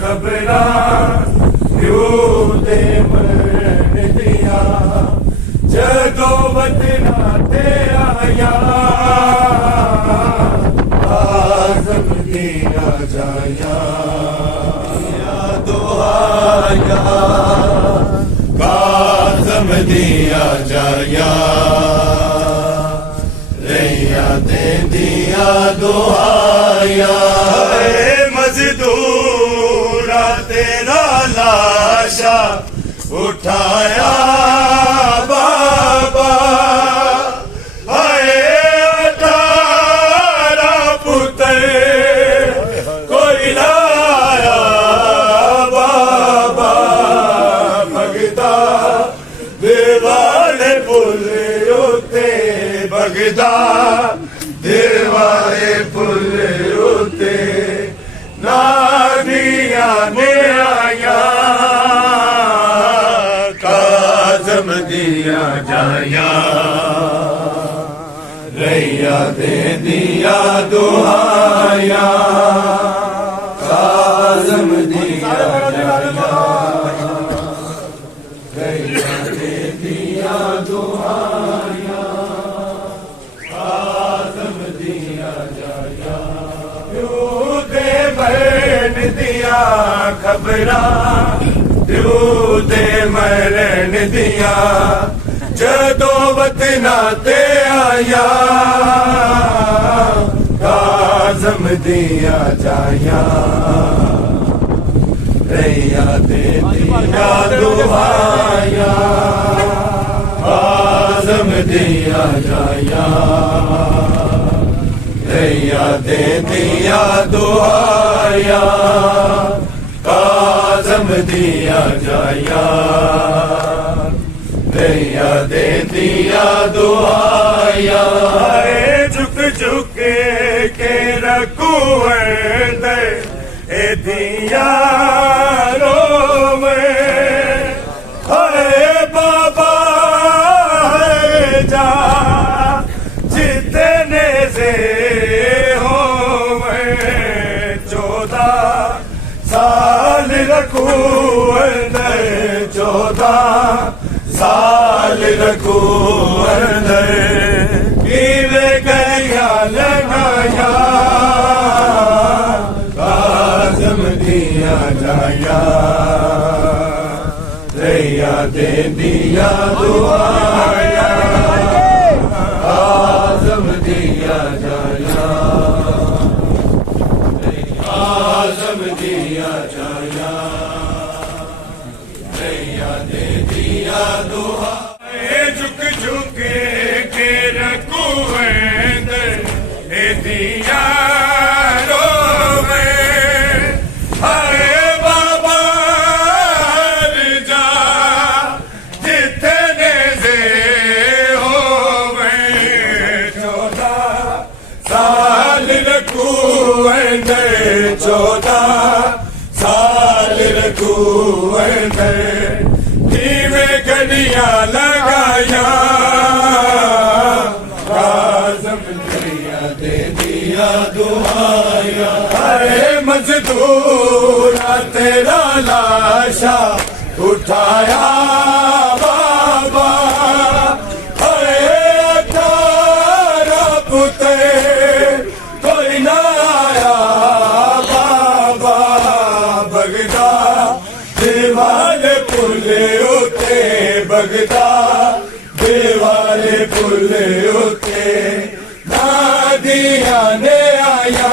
खबरां यूते मरण दिया जदों वतना ते आया आज़म दिया जाया दुआया आज़म दिया जाया रैया दे दिया दुआया मजदूरा तेरा लाशा उठाया बाबा हाय 18 पुत्र कोई लाया बाबा भगदा दीवारे पुल उते भगदा दीवारे पुल उते नानिया ने आया काज़म दिया जाया रैया दे दिया दुआया काज़म दिया जाया रैया दे दिया दुआया काज़म दिया जाया यूते मरण दिया खबरां यूते मरण दिया जदों वतना ते आया काज़म दिया जाया रैया दे दिया दुआया काज़म दिया जाया रैया दे दिया दुआया काज़म दिया जाया रैया दे दिया दुआया झुक झुक के रखूं दे ए दिया रोवे हाय बाबा जा जितने से हो मैं 14 साल रखूं अंदर 14 साल रखूं अंदर कीवे गया लगाया काज़म दिया जाया रैया दे दिया दुआया काज़म दिया जाया काज़म दिया जाया रैया दे दिया दुआ झुक झुक के रखूं ए दिया रोवे हाय बाबा जा जितने से होवे 14 साल रखूं 14 साल रखूं नीवे गलियां लगाया काज़म दिया दे दिया दुआया अरे मजदूरा तेरा लाशा उठाया बाबा अरे 18 पुत्र कोई ना आया बाबा भगदा दीवारे पुल उते भगदा दीवारे पुल उते नादिया ने आया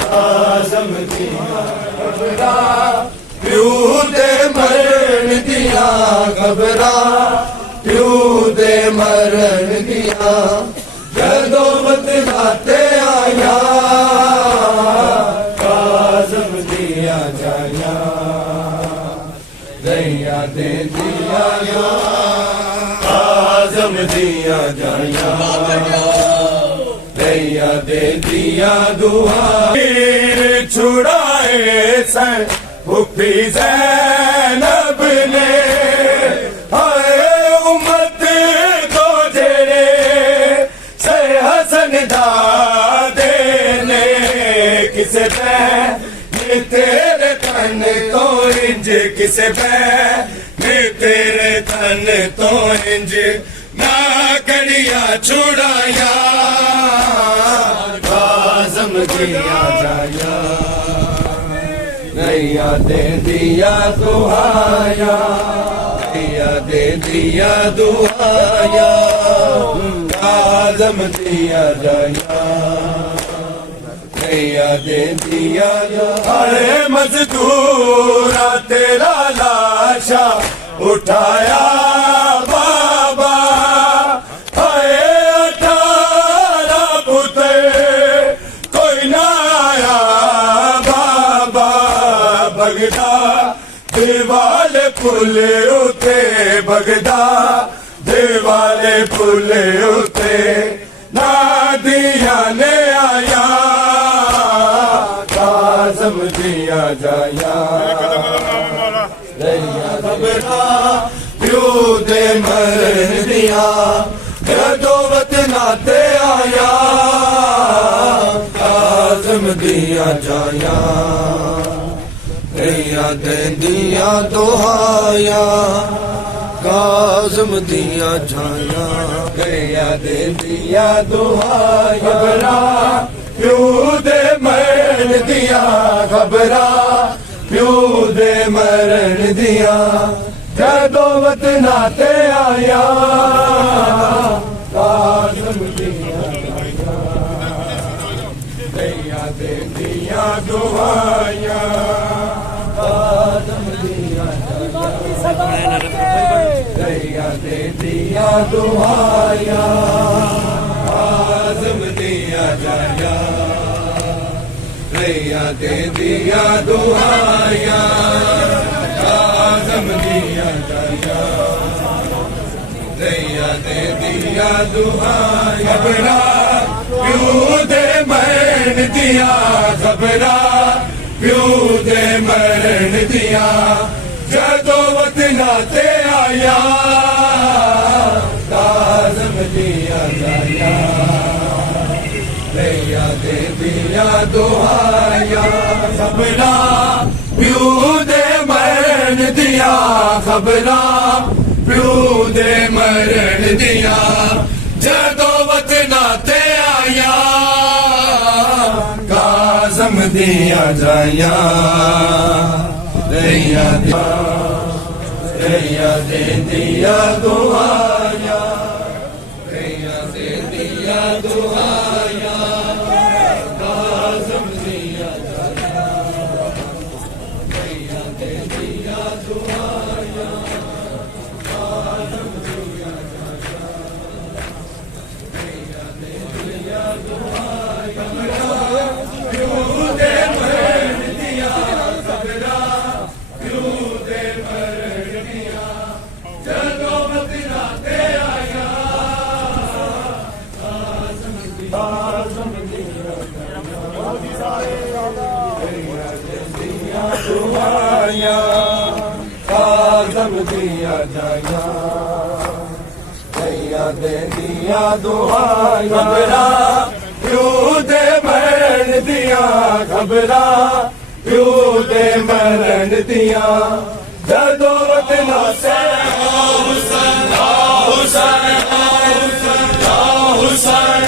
काज़म दिया खबरां यूते मरण दिया खबरां यूते मरण दिया जदों वतना ते आया काज़म दिया जाया रैया दे दिया काज़म दिया जाया रैया दे दिया दुआ छुड़ाए सर मुफ्ती ज़ैनब ने हाय उम्मत को जेड़े से हसन दा देने किसे तेरे तन तो इंज किसे बैने तेरे तन तो इंज ना कड़िया छुड़ाया काज़म दिया जाया नैया दे दिया दुआया नैया दे दिया दुआया काज़म दिया जाया नैया दे दिया अरे मजदूरा तेरा लाशा उठाया बाबा हाय 18 पुत्र कोई ना आया बाबा बगदा दिवाले पुले उते बगदा दिवाले पुले उते ना दिया ने आया काज़म दिया जाया खबरा प्यू दे मरण दिया जदोवत नाते आया काज़म दिया जाया नैया दे दिया दुआया काज़म दिया जाया नैया दे दिया दुआया खबरा प्यू दे मरण दिया खबरा प्यू दे मरण दिया जदोवत नाते आया काज़म दिया नैया दे दिया दुआया काज़म दिया नैया दे दिया दुआया काज़म दिया जाया नैया दे दिया दुआया काज़म दिया जाया नैया दे दिया दुआया खबरा प्यू दे मरण दिया खबरा प्यू दे मरण दिया जदोवत नाते आया काज़म दिया जाया नैया दे दिया दुआया खबरा प्यू दे मरण दिया खबरा प्यू दे मरण दिया जदोवत नाते आया काज़म दिया जाया नैया दे दिया दुआया नैया दे दिया दुआया काज़म दिया जाया नैया दे दिया दुआया काज़म दिया जाया नैया दे दिया दुआया प्यू दे मरण दिया खबरा प्यू दे मरण दिया जदोवत नाते आया काज़म दिया दुआया काज़म दिया जाया नैया दे दिया दुआया खबरा प्यू दे मरण दिया खबरा प्यू दे मरण दिया जदोवत नाते हुसैन हुसैन हुसैन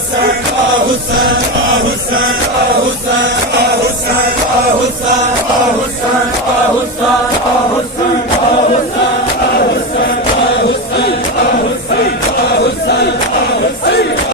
हुसैन हुसैन हुसैन हुसैन हुसैन हुसैन हुसैन